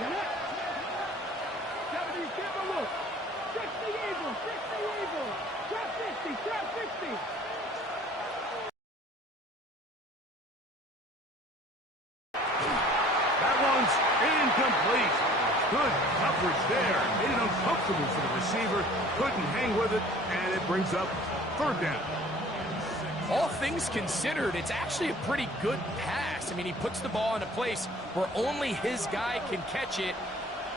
That one's incomplete. Good coverage there. Made it uncomfortable for the receiver. Couldn't hang with it, and it brings up third down. All things considered, it's actually a pretty good pass. I mean, he puts the ball in a place where only his guy can catch it.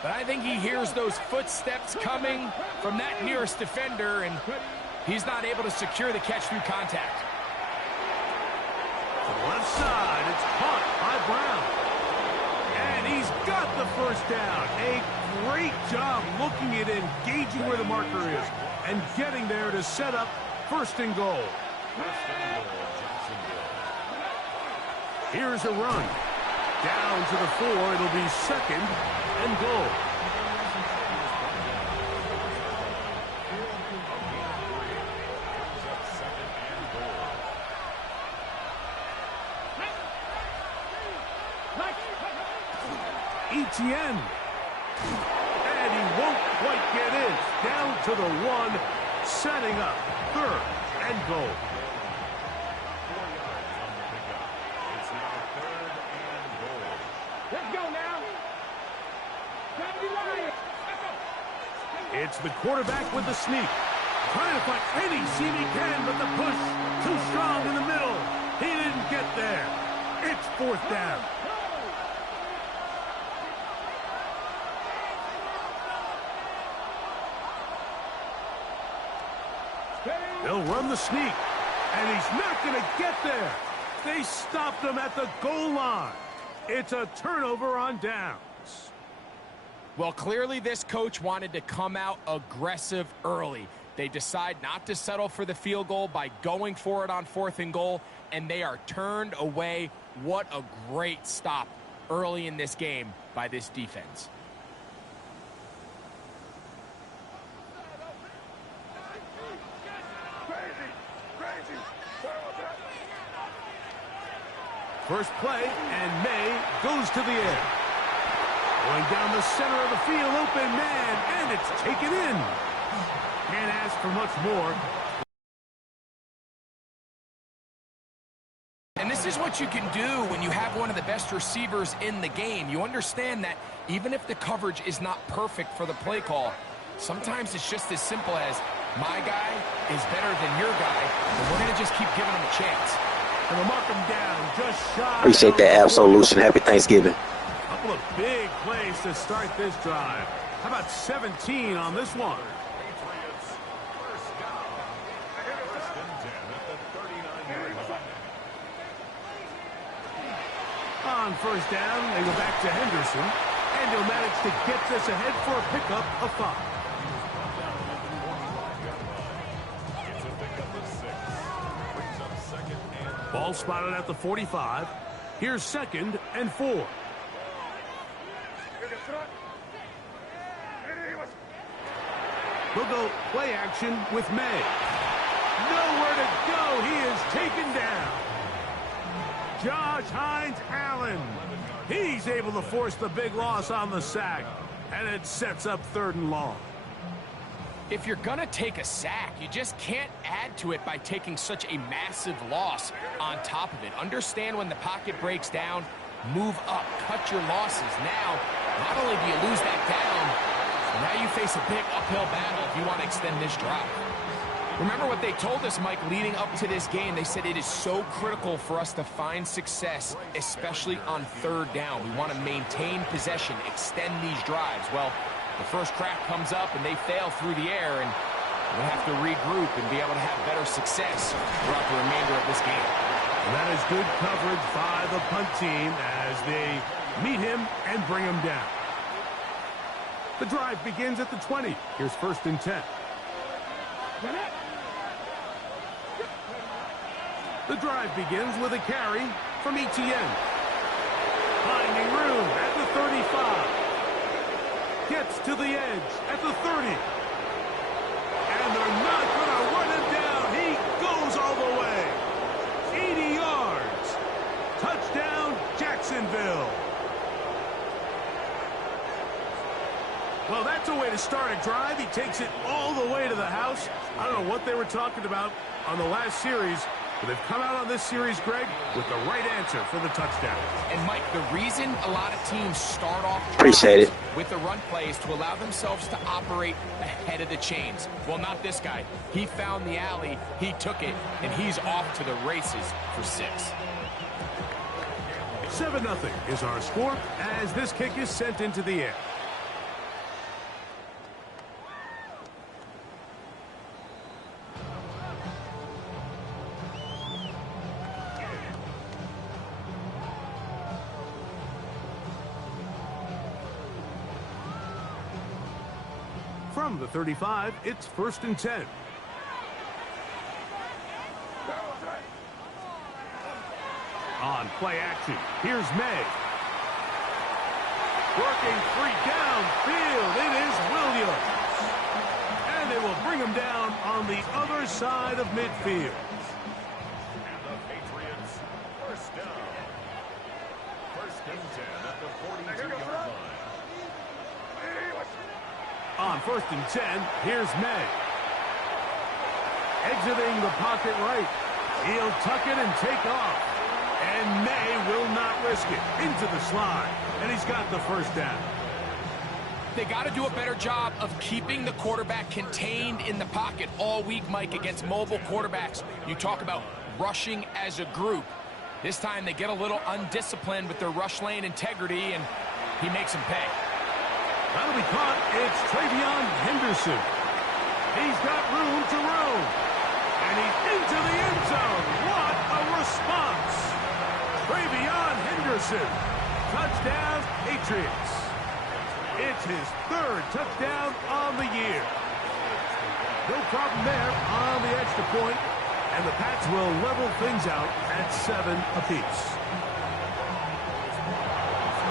But I think he hears those footsteps coming from that nearest defender, and he's not able to secure the catch through contact. To the left side, it's caught by Brown. And he's got the first down. A great job looking at engaging where the marker is and getting there to set up first and goal. Here's a run. Down to the 4. It'll be second and goal. Etienne. And he won't quite get in. Down to the 1, setting up third and goal. Let's go now. It's the quarterback with the sneak. Trying to find any seam he can, but the push too strong in the middle. He didn't get there. It's fourth down. They'll run the sneak, and he's not going to get there. They stopped him at the goal line. It's a turnover on downs. Well, clearly this coach wanted to come out aggressive early. They decide not to settle for the field goal by going for it on fourth and goal, and they are turned away. What a great stop early in this game by this defense. First play, and May goes to the air. Going down the center of the field, open man, and it's taken in. Can't ask for much more. And this is what you can do when you have one of the best receivers in the game. You understand that even if the coverage is not perfect for the play call, sometimes it's just as simple as, my guy is better than your guy, and we're going to just keep giving him a chance. And we'll mark him down just shy. Appreciate that absolution. Happy Thanksgiving. Couple of big plays to start this drive. How about 17 on this one? On first down, they go back to Henderson, and he'll manage to get this ahead for a pickup of 5. Ball spotted at the 45. Here's second and 4. They'll go play action with May. Nowhere to go. He is taken down. Josh Hines-Allen. He's able to force the big loss on the sack, and it sets up third and long. If you're going to take a sack, you just can't add to it by taking such a massive loss on top of it. Understand when the pocket breaks down, move up, cut your losses. Now, not only do you lose that down, now you face a big uphill battle if you want to extend this drive. Remember what they told us, Mike, leading up to this game. They said it is so critical for us to find success, especially on third down. We want to maintain possession, extend these drives. Well, the first crack comes up and they fail through the air, and we'll have to regroup and be able to have better success throughout the remainder of this game. And that is good coverage by the punt team as they meet him and bring him down. The drive begins at the 20. Here's first and 10. The drive begins with a carry from Etienne. Finding room at the 35. Gets to the edge at the 30. And they're not going to run him down. He goes all the way. 80 yards. Touchdown, Jacksonville. Well, that's a way to start a drive. He takes it all the way to the house. I don't know what they were talking about on the last series, but they've come out on this series, Greg, with the right answer for the touchdown. And, Mike, the reason a lot of teams start off Appreciate it. with the run play is to allow themselves to operate ahead of the chains. Well, not this guy. He found the alley, he took it, and he's off to the races for 6. 7-0 is our score as this kick is sent into the air. From the 35, it's 1st and 10. On play action, here's May. Working free downfield, it is Williams. And they will bring him down on the other side of midfield. And the Patriots, first down. 1st and 10 at the 42-yard line. On 1st and 10, here's May. Exiting the pocket right. He'll tuck it and take off. And May will not risk it. Into the slide. And he's got the 1st down. They got to do a better job of keeping the quarterback contained in the pocket all week, Mike, against mobile quarterbacks. You talk about rushing as a group. This time they get a little undisciplined with their rush lane integrity, and he makes them pay. That'll be caught. It's Travion Henderson. He's got room to roam. And he's into the end zone. What a response. Travion Henderson. Touchdown, Patriots. It's his 3rd touchdown on the year. No problem there on the extra point. And the Pats will level things out at 7 apiece.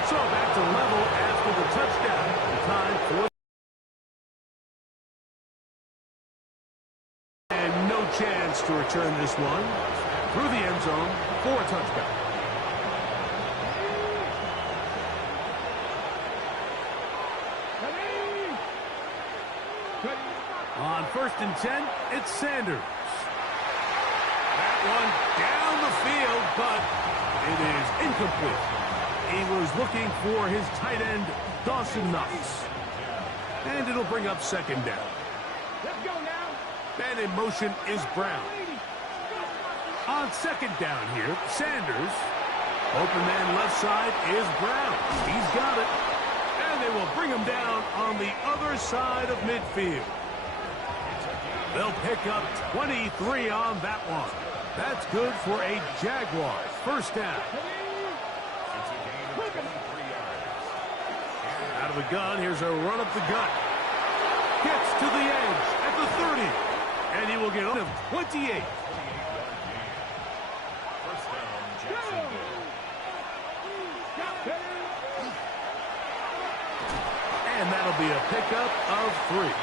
So back to level after the touchdown. Time for and no chance to return this one through the end zone for a touchdown. On 1st and 10, it's Sanders. That one down the field, but it is incomplete. He was looking for his tight end, Dawson Knox. And it'll bring up 2nd down. Let's go now. And in motion is Brown. On 2nd down here, Sanders. Open man left side is Brown. He's got it. And they will bring him down on the other side of midfield. They'll pick up 23 on that one. That's good for a Jaguars 1st down. Out of the gun, here's a run up the gut. Gets to the edge at the 30. And he will get on him 28. And that'll be a pickup of 3.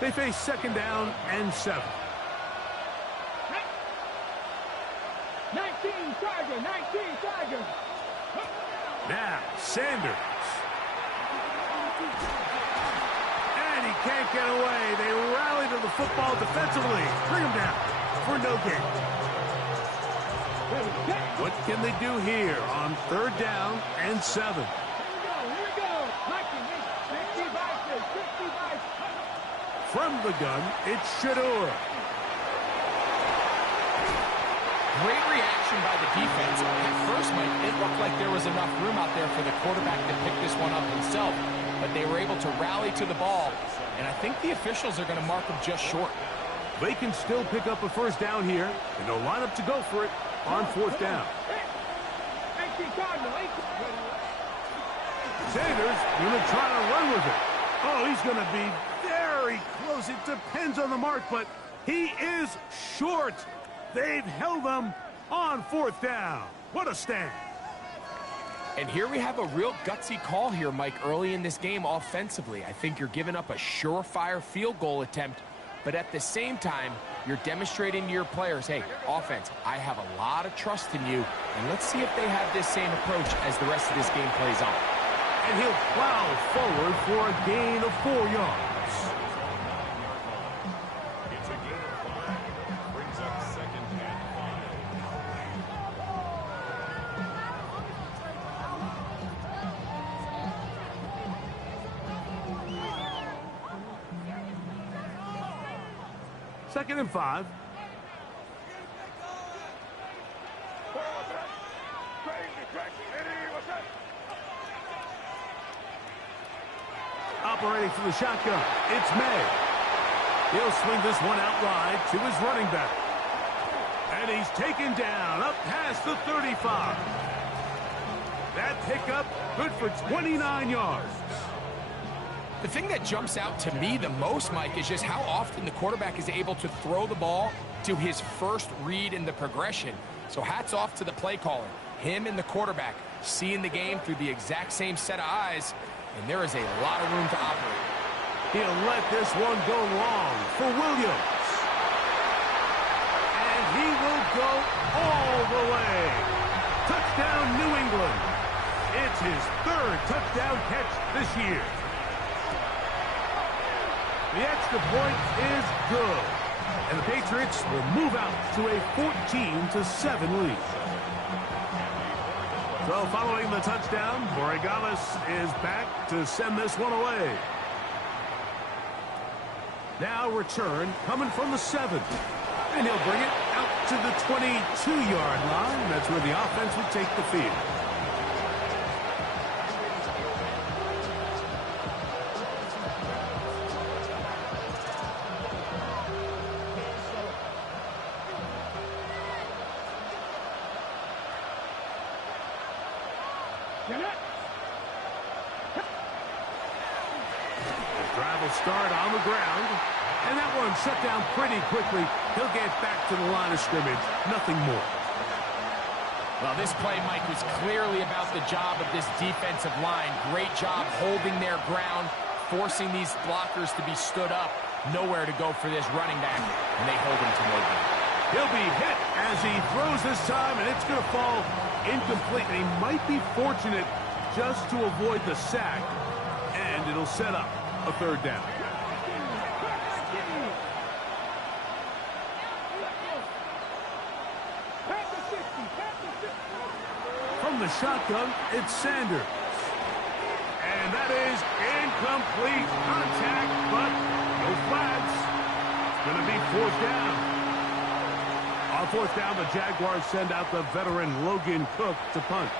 They face 2nd down and 7. 19 Tiger. Now, Sanders. And he can't get away. They rally to the football defensively. Bring him down for no gain. What can they do here on 3rd down and 7? Here we go. From the gun, it's Shador. Great reaction by the defense. At first, Mike, it looked like there was enough room out there for the quarterback to pick this one up himself, but they were able to rally to the ball, and I think the officials are going to mark him just short. They can still pick up a 1st down here, and they'll line up to go for it on 4th down. Sanders going to try to run with it. Oh, he's going to be very close. It depends on the mark, but he is short. They've held them on 4th down. What a stand. And here we have a real gutsy call here, Mike, early in this game offensively. I think you're giving up a surefire field goal attempt but at the same time, you're demonstrating to your players, hey, offense, I have a lot of trust in you, and let's see if they have this same approach as the rest of this game plays on. And he'll plow forward for a gain of 4 yards. It's a gain of 5. Brings up 2nd and 5. 2nd and 5. Operating from the shotgun, it's May. He'll swing this one out wide to his running back. And he's taken down up past the 35. That pickup good for 29 yards. The thing that jumps out to me the most, Mike, is just how often the quarterback is able to throw the ball to his first read in the progression. So hats off to the play caller. Him and the quarterback seeing the game through the exact same set of eyes, and there is a lot of room to operate. He'll let this one go long for Williams. And he will go all the way. Touchdown, New England. It's his 3rd touchdown catch this year. The extra point is good. And the Patriots will move out to a 14-7 lead. So following the touchdown, Borregales is back to send this one away. Now return coming from the 7. And he'll bring it out to the 22-yard line. That's where the offense will take the field. Drive will start on the ground. And that one shut down pretty quickly. He'll get back to the line of scrimmage. Nothing more. Well, this play, Mike, was clearly about the job of this defensive line. Great job holding their ground, forcing these blockers to be stood up. Nowhere to go for this running back, and they hold him to no gain. He'll be hit as he throws this time, and it's going to fall incomplete. And he might be fortunate just to avoid the sack, and it'll set up a 3rd down. From the shotgun, it's Sanders. And that is incomplete contact, but no flags. It's going to be 4th down. On 4th down, the Jaguars send out the veteran Logan Cook to punt.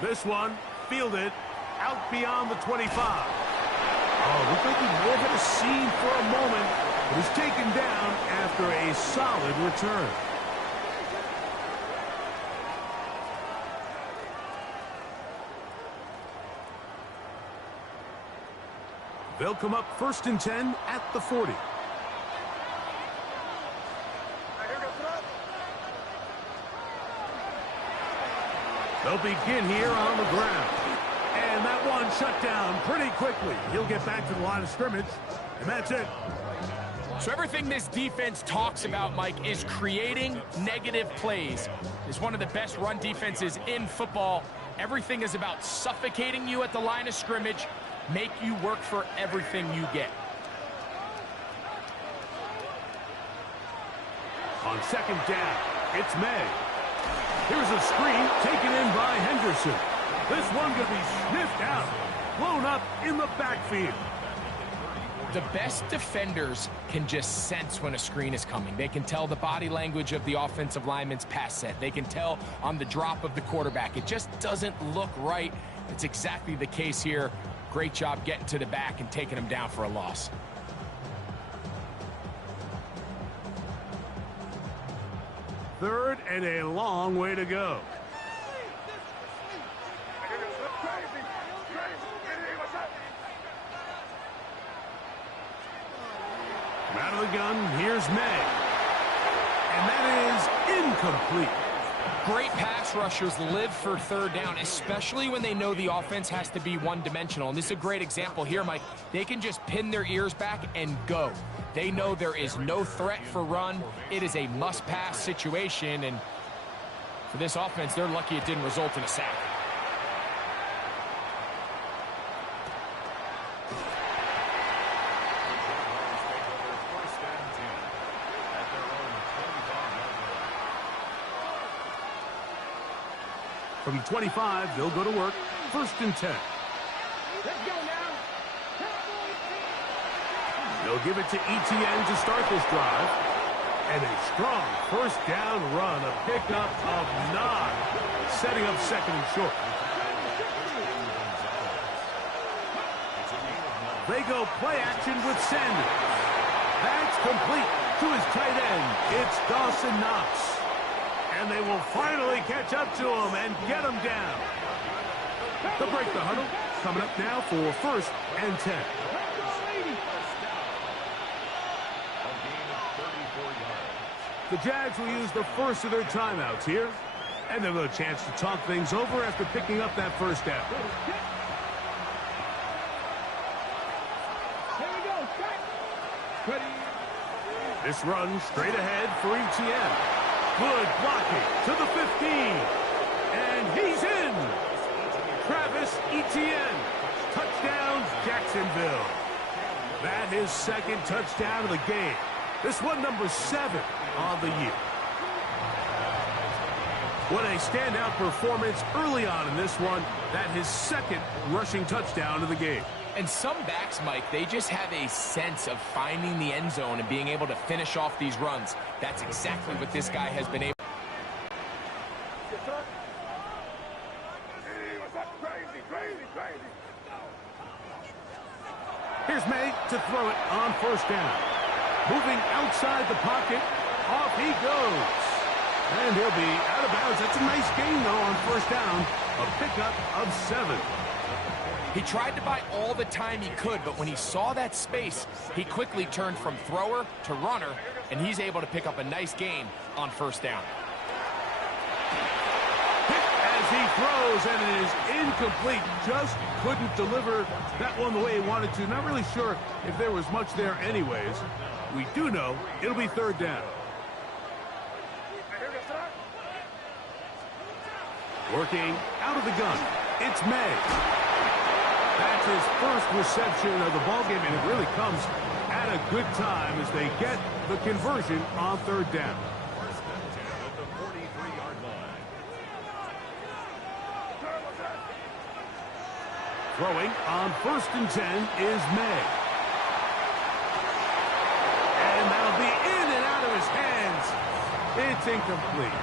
This one fielded out beyond the 25. Oh, looks like he may have hit a seam for a moment, but he's taken down after a solid return. They'll come up 1st and 10 at the 40. They'll begin here on the ground. And that one shut down pretty quickly. He'll get back to the line of scrimmage, and that's it. So everything this defense talks about, Mike, is creating negative plays. It's one of the best run defenses in football. Everything is about suffocating you at the line of scrimmage, make you work for everything you get. On 2nd down, it's May. Here's a screen taken in by Henderson. This one going to be sniffed out, blown up in the backfield. The best defenders can just sense when a screen is coming. They can tell the body language of the offensive lineman's pass set. They can tell on the drop of the quarterback. It just doesn't look right. It's exactly the case here. Great job getting to the back and taking him down for a loss. Third and a long way to go. Out of the gun, here's May. And that is incomplete. Great pass rushers live for third down, especially when they know the offense has to be one-dimensional. And this is a great example here, Mike. They can just pin their ears back and go. They know there is no threat for run. It is a must-pass situation, and for this offense, they're lucky it didn't result in a sack. From 25, they'll go to work. 1st and 10. Let's go now. They'll give it to ETN to start this drive. And a strong 1st down run, a pickup of 9, setting up 2nd and short. They go play action with Sanders. That's complete to his tight end. It's Dawson Knox. And they will finally catch up to him and get him down. They'll break the huddle. Coming up now for 1st and 10. The Jags will use the first of their timeouts here. And they'll have a chance to talk things over after picking up that 1st down. Here we go. Start. Ready. This run straight ahead for ETN. Good blocking to the 15. And he's in. Travis Etienne. Touchdown, Jacksonville. That is 2nd touchdown of the game. This one number 7 on the year. What a standout performance early on in this one. That his 2nd rushing touchdown of the game. And some backs, Mike, they just have a sense of finding the end zone and being able to finish off these runs. That's exactly what this guy has been able. Here's May to throw it on 1st down. Moving outside the pocket. Off he goes. And he'll be out of bounds. That's a nice gain, though, on 1st down. A pickup of 7. He tried to buy all the time he could, but when he saw that space, he quickly turned from thrower to runner, and he's able to pick up a nice gain on 1st down. Hit as he throws, and it is incomplete. Just couldn't deliver that one the way he wanted to. Not really sure if there was much there anyways. We do know it'll be 3rd down. Working out of the gun, it's May. That's his 1st reception of the ballgame, and it really comes at a good time as they get the conversion on 3rd down. 1st and 10 at the 43-yard line. Throwing on 1st and 10 is May. And that'll be in and out of his hands. It's incomplete.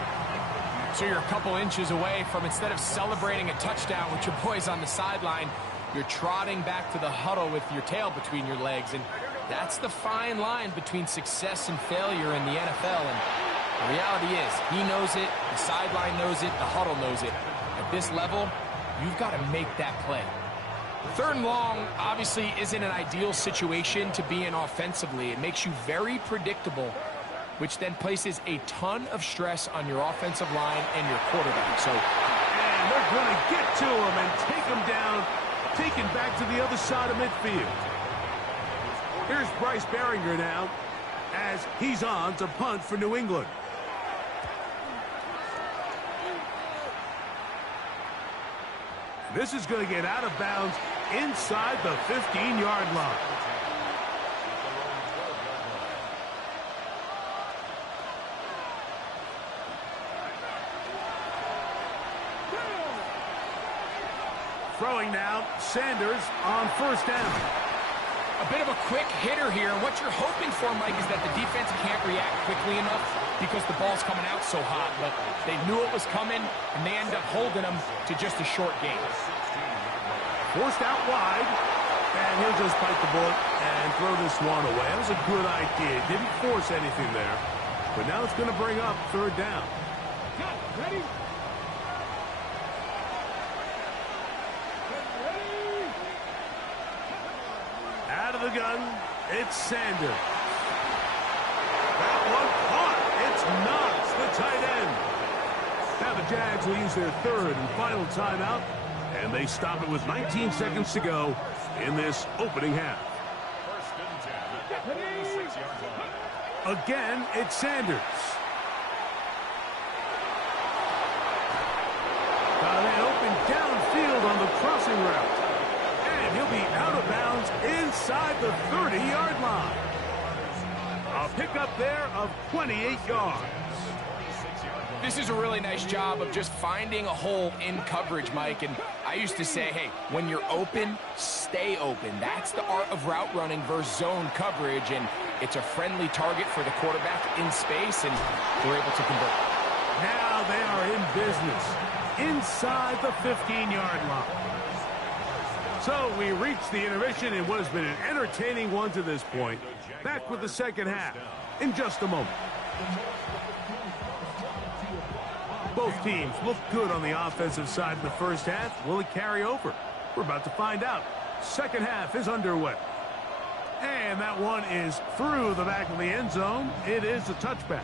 So you're a couple inches away from, instead of celebrating a touchdown with your boys on the sideline, you're trotting back to the huddle with your tail between your legs. And that's the fine line between success and failure in the NFL. And the reality is, he knows it, the sideline knows it, the huddle knows it. At this level, you've got to make that play. 3rd and long obviously isn't an ideal situation to be in offensively. It makes you very predictable, which then places a ton of stress on your offensive line and your quarterback. And they're going to get to him and take him down, taken back to the other side of midfield. Here's Bryce Behringer now as he's on to punt for New England. This is going to get out of bounds inside the 15-yard line. Throwing now, Sanders on 1st down. A bit of a quick hitter here. And what you're hoping for, Mike, is that the defense can't react quickly enough because the ball's coming out so hot. But they knew it was coming, and they end up holding them to just a short gain. Forced out wide, and he'll just bite the bullet and throw this one away. That was a good idea. Didn't force anything there. But now it's going to bring up 3rd down. Ready? Out of the gun, it's Sanders. That one caught. It's Knox, the tight end. Now the Jags will use their third and final timeout, and they stop it with 19 seconds to go in this opening half. First and 10 at the 46-yard line. Again, it's Sanders. Got an open downfield on the crossing route. And he'll be out of bounds inside the 30-yard line. A pickup there of 28 yards. This is a really nice job of just finding a hole in coverage, Mike. And I used to say, hey, when you're open, stay open. That's the art of route running versus zone coverage. And it's a friendly target for the quarterback in space, and they're able to convert. Now they are in business inside the 15-yard line. So we reach the intermission in what has been an entertaining one to this point. Back with the second half in just a moment. Both teams look good on the offensive side in the first half. Will it carry over? We're about to find out. Second half is underway. And that one is through the back of the end zone. It is a touchback.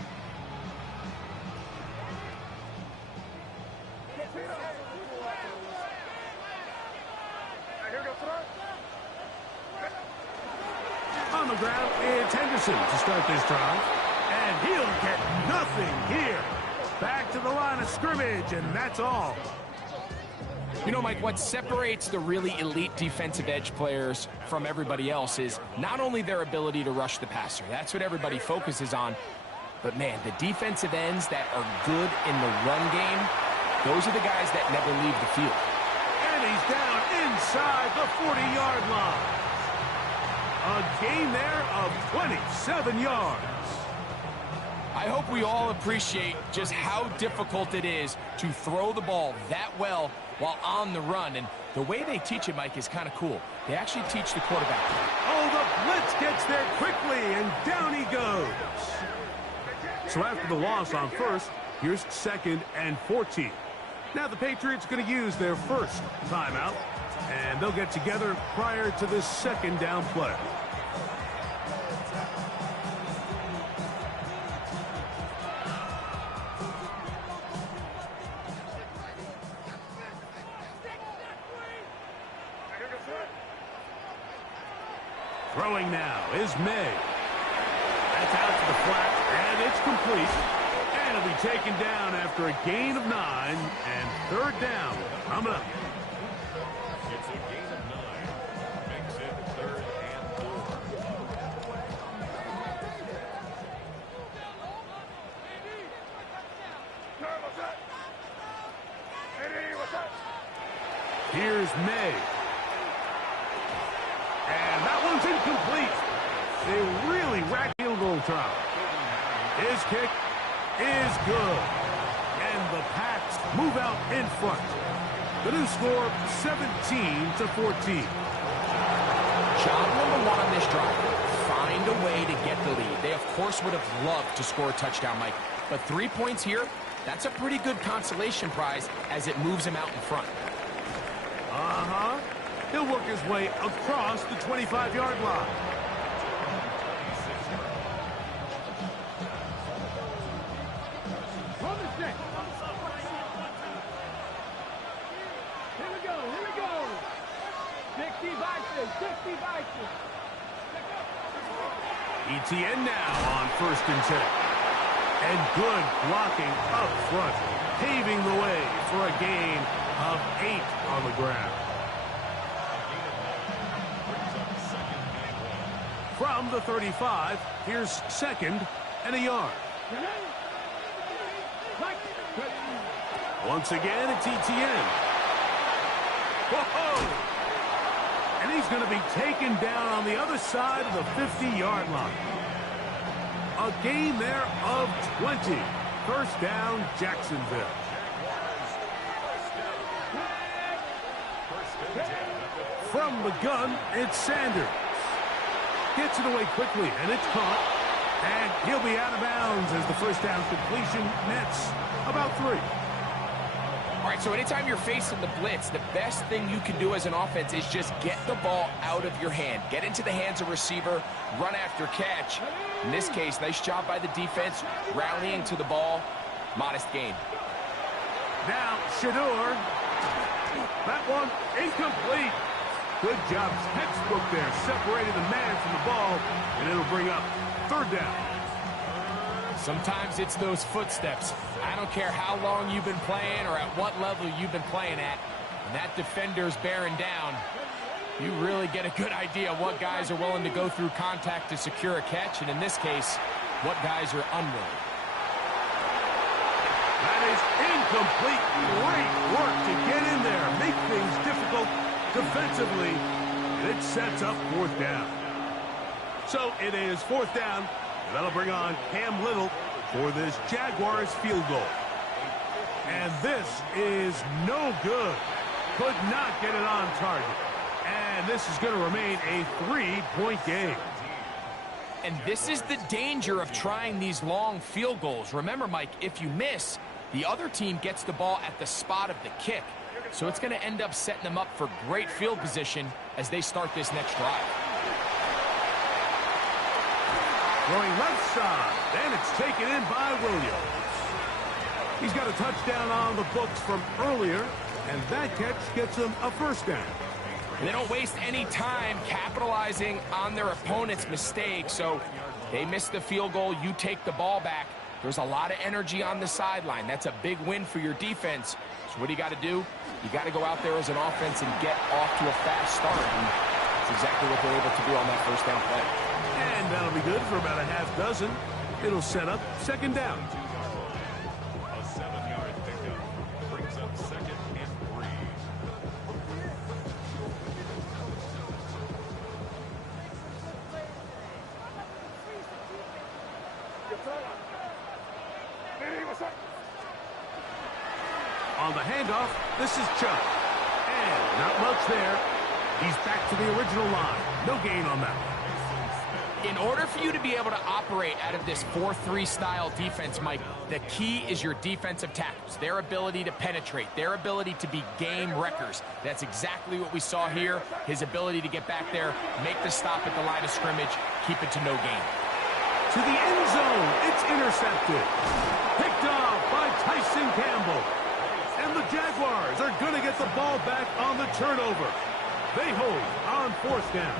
On the ground, it's Henderson to start this drive. And he'll get nothing here. Back to the line of scrimmage, and that's all. You know, Mike, what separates the really elite defensive edge players from everybody else is not only their ability to rush the passer. That's what everybody focuses on. But, man, the defensive ends that are good in the run game, those are the guys that never leave the field. And he's down inside the 40-yard line. A gain there of 27 yards. I hope we all appreciate just how difficult it is to throw the ball that well while on the run. And the way they teach it, Mike, is kind of cool. They actually teach the quarterback. Oh, the blitz gets there quickly, and down he goes. So after the loss on first, here's second and 14. Now the Patriots are going to use their first timeout, and they'll get together prior to this second down play. Throwing now is May. That's out to the flat, and it's complete. And it'll be taken down after a gain of 9, and third down coming up. It's a gain of 9. Makes it third and 4. Here's May. And that one's incomplete. They really racked field goal try. His kick is good. And the Pats move out in front. The new score, 17-14. Job number one on this drive, find a way to get the lead. They, of course, would have loved to score a touchdown, Mike. But 3 points here, that's a pretty good consolation prize as it moves him out in front. Uh-huh. He'll work his way across the 25-yard line. Here we go. 60 Vikings, 60 Vikings. ETN now on first and 10. And good blocking up front, paving the way for a gain of 8 on the ground. From the 35, here's second and a yard. Once again, it's ETN. Whoa! And he's going to be taken down on the other side of the 50-yard line. A gain there of 20. First down, Jacksonville. From the gun, it's Sanders. Gets it away quickly, and it's caught. And he'll be out of bounds as the first down completion nets about 3. All right, so anytime you're facing the blitz, the best thing you can do as an offense is just get the ball out of your hand. Get into the hands of receiver, run after catch. In this case, nice job by the defense, rallying to the ball. Modest gain. Now, Shador. That one incomplete. Good job. Textbook there. Separating the man from the ball, and it'll bring up third down. Sometimes it's those footsteps. I don't care how long you've been playing or at what level you've been playing at. When that defender's bearing down, you really get a good idea what guys are willing to go through contact to secure a catch, and in this case, what guys are unwilling. That is incomplete. Great work to get in there, make things difficult defensively, and it sets up fourth down. So it is fourth down, and that'll bring on Cam Little for this Jaguars field goal. And this is no good. Could not get it on target. And this is going to remain a 3-point game. And this is the danger of trying these long field goals. Remember, Mike, if you miss, the other team gets the ball at the spot of the kick. So it's going to end up setting them up for great field position as they start this next drive. Going left side, and it's taken in by Williams. He's got a touchdown on the books from earlier, and that catch gets him a first down. And they don't waste any time capitalizing on their opponent's mistake. So they miss the field goal, you take the ball back. There's a lot of energy on the sideline. That's a big win for your defense. So what do you got to do? You got to go out there as an offense and get off to a fast start. And that's exactly what they're able to do on that first down play. And that'll be good for about a half dozen. It'll set up second down. A 7-yard pickup brings up second and 3. On the handoff, this is Chubb. And not much there. He's back to the original line. No gain on that one. In order for you to be able to operate out of this 4-3 style defense, Mike, the key is your defensive tackles, their ability to penetrate, their ability to be game wreckers. That's exactly what we saw here, his ability to get back there, make the stop at the line of scrimmage, keep it to no gain. To the end zone, it's intercepted. Picked off by Tyson Campbell. And the Jaguars are going to get the ball back on the turnover. They hold on fourth down.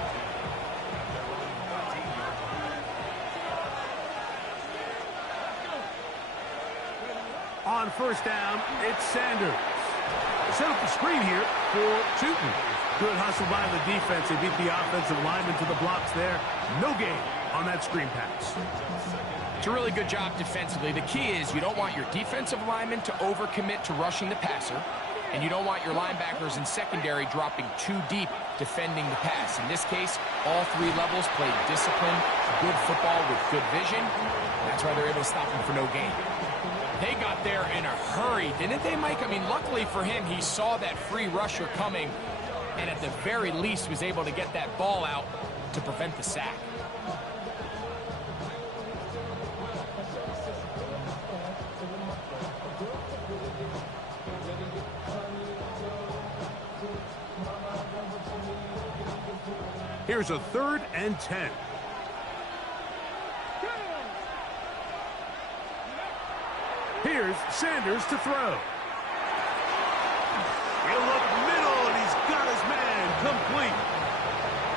On first down, it's Sanders. Set up the screen here for Tootin. Good hustle by the defense. They beat the offensive lineman to the blocks there. No gain on that screen pass. It's a really good job defensively. The key is you don't want your defensive linemen to overcommit to rushing the passer, and you don't want your linebackers in secondary dropping too deep defending the pass. In this case, all three levels played disciplined, good football with good vision. That's why they're able to stop him for no gain. They got there in a hurry, didn't they, Mike? I mean, luckily for him, he saw that free rusher coming, and at the very least was able to get that ball out to prevent the sack. Here's a 3rd and 10. Here's Sanders to throw. He'll look middle, and he's got his man complete.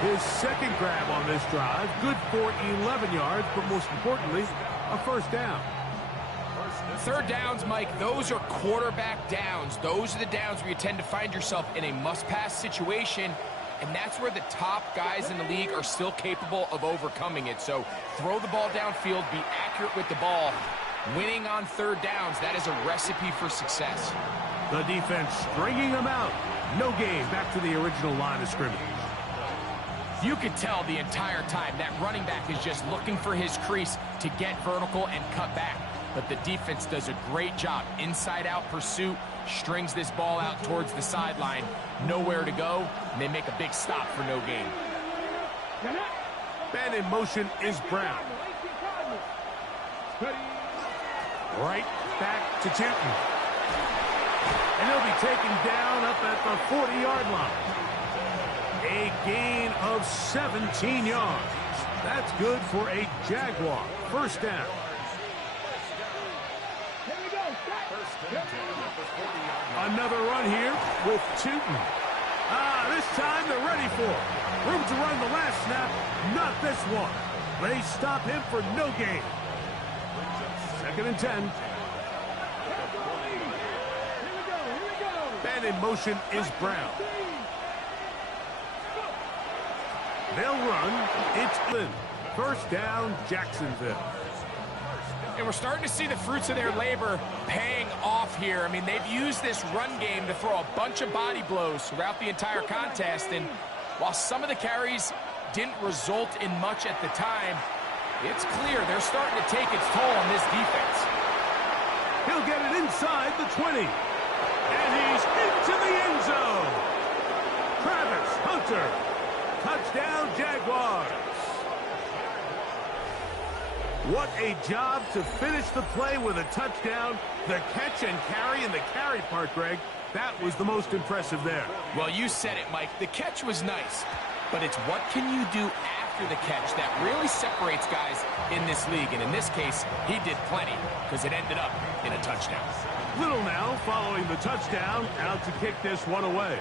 His second grab on this drive, good for 11 yards, but most importantly, a first down. Third downs, Mike, those are quarterback downs. Those are the downs where you tend to find yourself in a must-pass situation, and that's where the top guys in the league are still capable of overcoming it. So throw the ball downfield, be accurate with the ball. Winning on third downs, that is a recipe for success. The defense stringing them out. No gain, back to the original line of scrimmage. You could tell the entire time that running back is just looking for his crease to get vertical and cut back. But the defense does a great job. Inside-out pursuit, strings this ball out towards the sideline. Nowhere to go, and they make a big stop for no gain. Man in motion is Brown. Right back to Tootin. And he'll be taken down up at the 40-yard line. A gain of 17 yards. That's good for a Jaguar. First down. and 10 at the 40-yard line. Another run here with Tootin. This time they're ready for it. Room to run the last snap, not this one. They stop him for no gain. 2nd and 10. And in motion is Brown. They'll run. It's in. 1st down, Jacksonville. And we're starting to see the fruits of their labor paying off here. I mean, they've used this run game to throw a bunch of body blows throughout the entire contest. And while some of the carries didn't result in much at the time, it's clear they're starting to take its toll on this defense. He'll get it inside the 20. And he's into the end zone. Travis Hunter. Touchdown, Jaguars. What a job to finish the play with a touchdown. The catch and carry, and the carry part, Greg, that was the most impressive there. Well, you said it, Mike. The catch was nice, but it's what can you do after the catch that really separates guys in this league. And in this case, he did plenty because it ended up in a touchdown. Little now following the touchdown, out to kick this one away.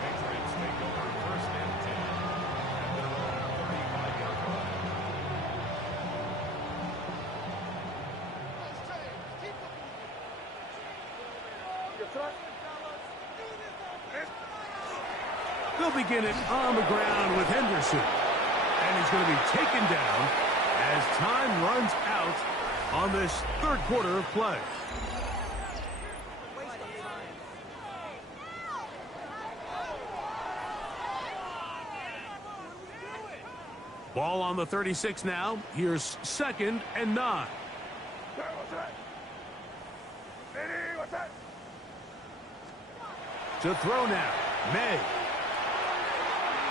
Patriots take over 1st and 10 at their own 35-yard line. They'll begin it on the ground with Henderson. And he's going to be taken down as time runs out on this 3rd quarter of play. Ball on the 36 now. Here's 2nd and 9. To throw now, May.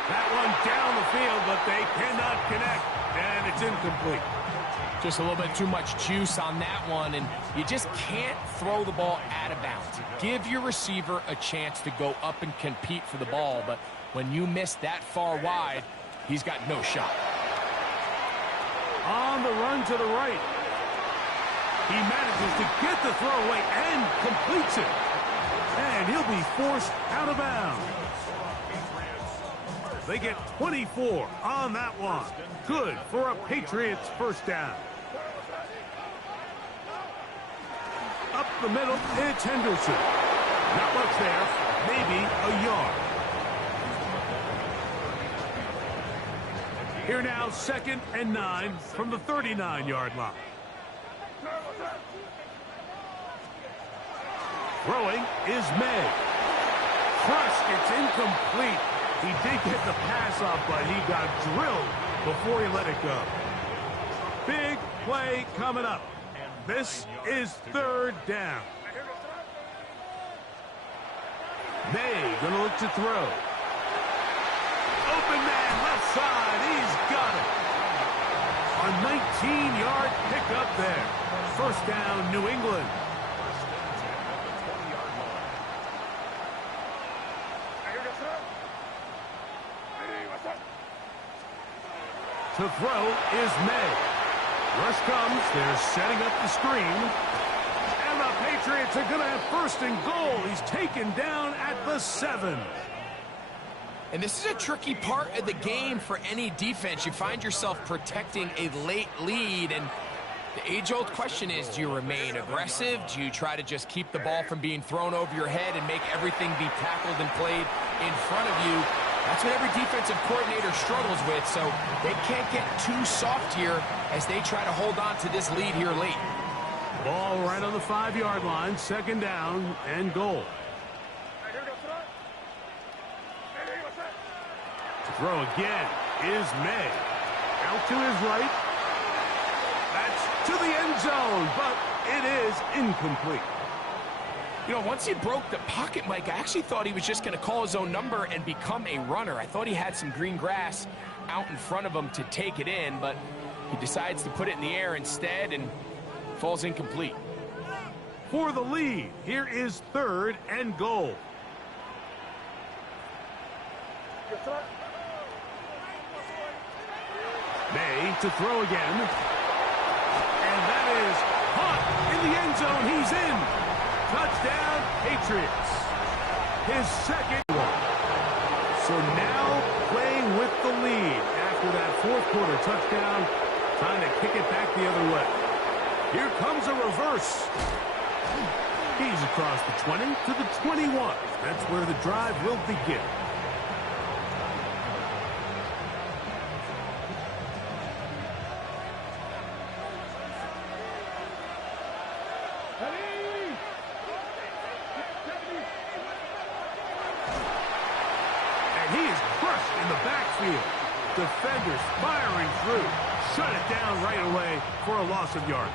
That one down the field, but they cannot connect, and it's incomplete. Just a little bit too much juice on that one, and you just can't throw the ball out of bounds. Give your receiver a chance to go up and compete for the ball, but when you miss that far wide, he's got no shot. On the run to the right. He manages to get the throw away and completes it. And he'll be forced out of bounds. They get 24 on that one. Good for a Patriots 1st down. Up the middle, it's Henderson. Not much there, maybe a yard. Here now, 2nd and 9 from the 39-yard line. Throwing is May. Crushed, it's incomplete. He did get the pass off, but he got drilled before he let it go. Big play coming up. This is 3rd down. May gonna look to throw. Open man, left side, he's got it. A 19-yard pickup there. 1st down, New England. To throw is May. Rush comes. They're setting up the screen. And the Patriots are going to have 1st and goal. He's taken down at the 7. And this is a tricky part of the game for any defense. You find yourself protecting a late lead, and the age-old question is, do you remain aggressive? Do you try to just keep the ball from being thrown over your head and make everything be tackled and played in front of you? That's what every defensive coordinator struggles with, so they can't get too soft here as they try to hold on to this lead here late. Ball right on the 5-yard line, 2nd down and goal. To throw again is May. Out to his right. That's to the end zone, but it is incomplete. You know, once he broke the pocket, Mike, I actually thought he was just going to call his own number and become a runner. I thought he had some green grass out in front of him to take it in, but he decides to put it in the air instead and falls incomplete. For the lead, here is 3rd and goal. May to throw again. And that is caught in the end zone. He's in. Touchdown, Patriots. His second one. So now playing with the lead after that fourth quarter touchdown. Trying to kick it back the other way. Here comes a reverse. He's across the 20 to the 21. That's where the drive will begin. And he is crushed in the backfield. Defenders firing through. Shut it down right away for a loss of yardage.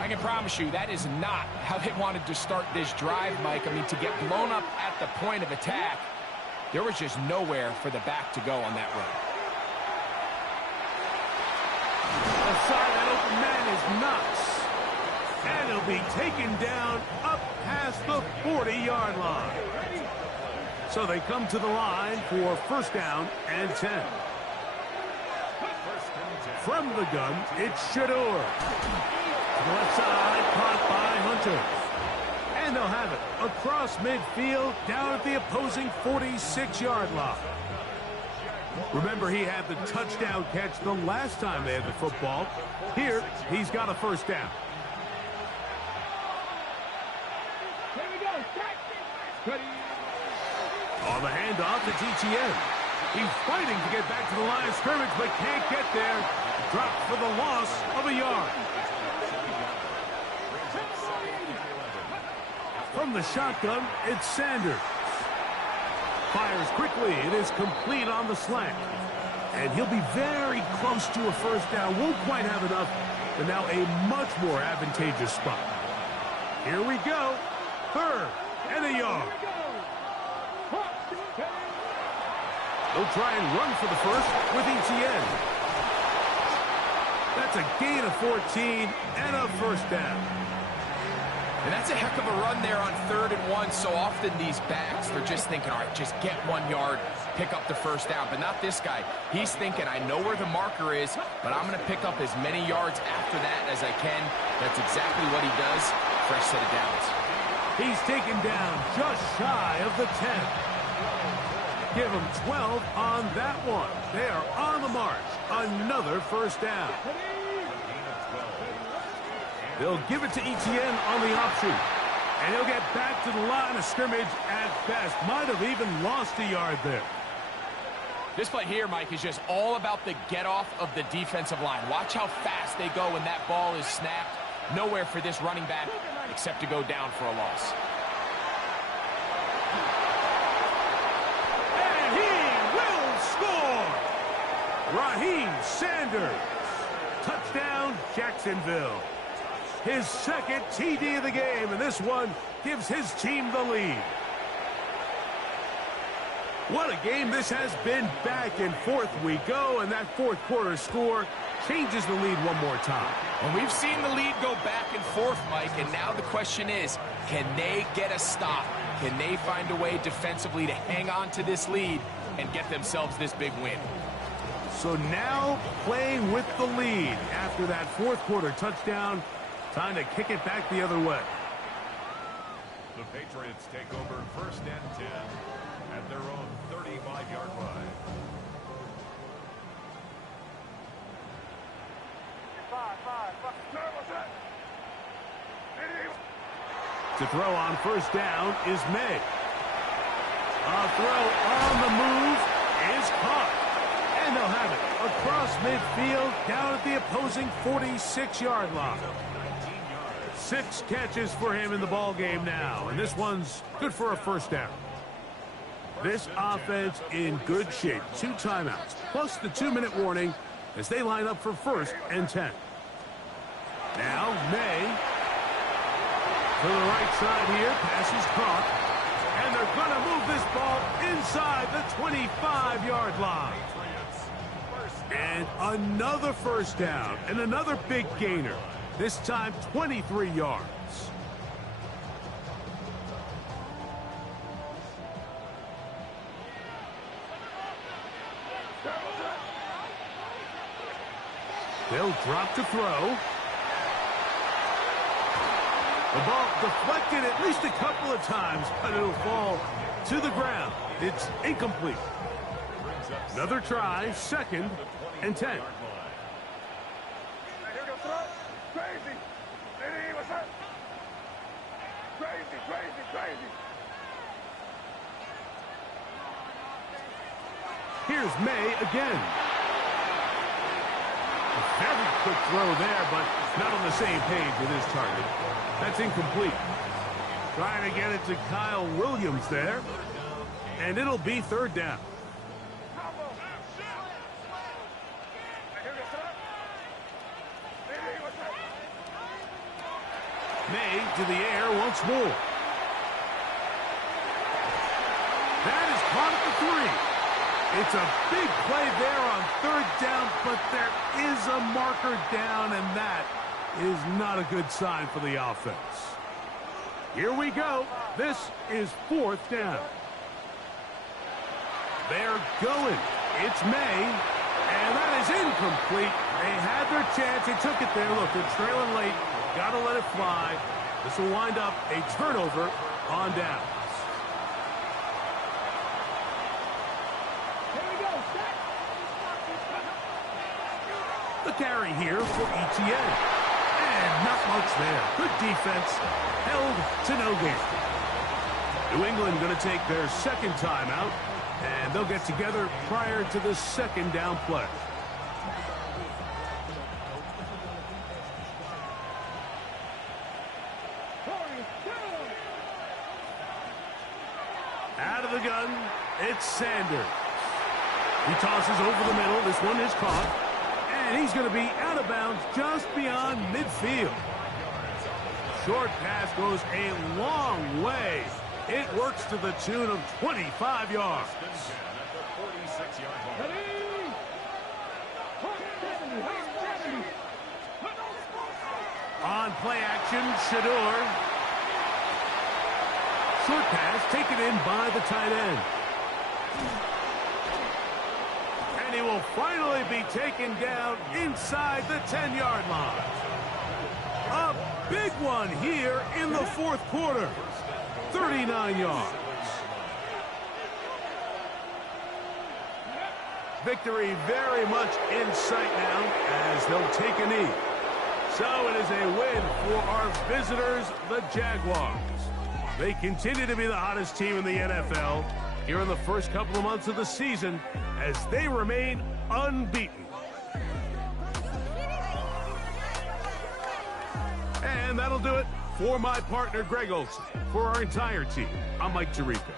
I can promise you that is not how they wanted to start this drive, Mike. I mean, to get blown up at the point of attack, there was just nowhere for the back to go on that run. Aside that open man is Knox. And he'll be taken down up past the 40-yard line. So they come to the line for first down and 10. From the gun, it's Shador. Left side, caught by Hunter. And they'll have it across midfield, down at the opposing 46-yard line. Remember, he had the touchdown catch the last time they had the football. Here, he's got a first down. Here we go. On the handoff, it's ETN. He's fighting to get back to the line of scrimmage, but can't get there. Dropped for the loss of a yard. From the shotgun, it's Sanders. Fires quickly. It is complete on the slant. And he'll be very close to a first down. Won't quite have enough, but now a much more advantageous spot. Here we go. Third and a yard. They'll try and run for the first with ETN. That's a gain of 14 and a first down. And that's a heck of a run there on 3rd and 1. So often these backs, they're just thinking, all right, just get 1 yard, pick up the first down. But not this guy. He's thinking, I know where the marker is, but I'm going to pick up as many yards after that as I can. That's exactly what he does. Fresh set of downs. He's taken down just shy of the 10. Give him 12 on that one. They are on the march. Another first down. They'll give it to ETN on the option. And he'll get back to the line of scrimmage at best. Might have even lost a yard there. This play here, Mike, is just all about the get-off of the defensive line. Watch how fast they go when that ball is snapped. Nowhere for this running back except to go down for a loss. And he will score! Raheem Sanders. Touchdown, Jacksonville. His second TD of the game, and this one gives his team the lead. What a game this has been. Back and forth we go, and that fourth quarter score changes the lead one more time. Well, we've seen the lead go back and forth, Mike, and now the question is, can they get a stop? Can they find a way defensively to hang on to this lead and get themselves this big win? So now playing with the lead after that fourth quarter touchdown. Time to kick it back the other way. The Patriots take over first and 10 at their own 35-yard line. To throw on first down is May. A throw on the move is caught. And they'll have it across midfield down at the opposing 46-yard line. 6 catches for him in the ball game now, and this one's good for a first down. This offense in good shape. 2 timeouts, plus the 2-minute warning as they line up for first and 10. Now, May to the right side here. Pass is caught. And they're going to move this ball inside the 25-yard line. And another first down and another big gainer. This time 23 yards. They'll drop to throw. The ball deflected at least a couple of times, but it'll fall to the ground. It's incomplete. Another try, 2nd and 10. Crazy. What's up? Crazy. Here's May again. A very quick throw there, but not on the same page with his target. That's incomplete. Trying to get it to Kyle Williams there. And it'll be 3rd down. May to the air once more. That is caught at the 3. It's a big play there on 3rd down, but there is a marker down, and that is not a good sign for the offense. Here we go. This is 4th down. They're going. It's May, and that is incomplete. They had their chance. They took it there. Look, they're trailing late. Got to let it fly. This will wind up a turnover on downs. Here we go. Set. The carry here for ETN. And not much there. Good defense. Held to no gain. New England going to take their 2nd timeout, and they'll get together prior to the 2nd down play. Out of the gun, it's Sanders. He tosses over the middle. This one is caught. And he's going to be out of bounds just beyond midfield. Short pass goes a long way. It works to the tune of 25 yards. On play action, Shador. Short pass taken in by the tight end. And he will finally be taken down inside the 10-yard line. A big one here in the 4th quarter. 39 yards. Victory very much in sight now as they'll take a knee. So it is a win for our visitors, the Jaguars. They continue to be the hottest team in the NFL here in the first couple of months of the season as they remain unbeaten. And that'll do it for my partner, Greg Olson. For our entire team, I'm Mike Tirico.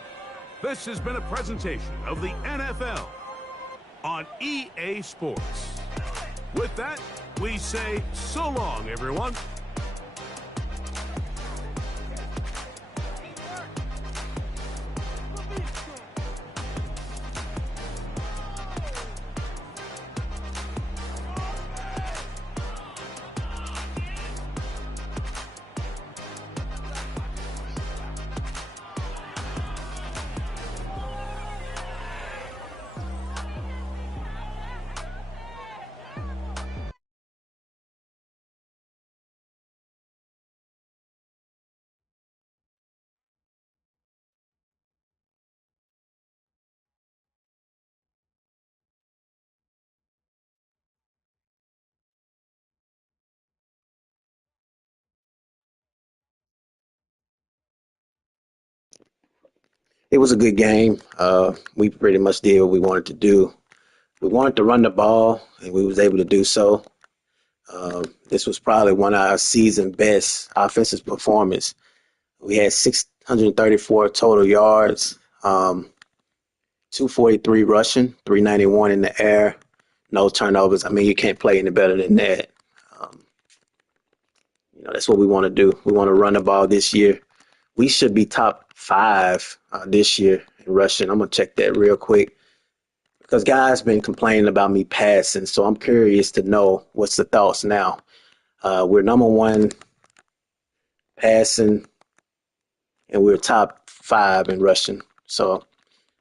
This has been a presentation of the NFL on EA Sports. With that, we say so long, everyone. It was a good game. We pretty much did what we wanted to do. We wanted to run the ball, and we was able to do so. This was probably one of our season best offensive performance. We had 634 total yards, 243 rushing, 391 in the air, no turnovers. I mean, you can't play any better than that. That's what we want to do. We want to run the ball this year. We should be top 5 this year in rushing. I'm going to check that real quick because guys been complaining about me passing, so I'm curious to know what's the thoughts now. We're number 1 passing, and we're top 5 in rushing. So,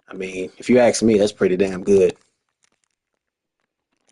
I mean, if you ask me, that's pretty damn good.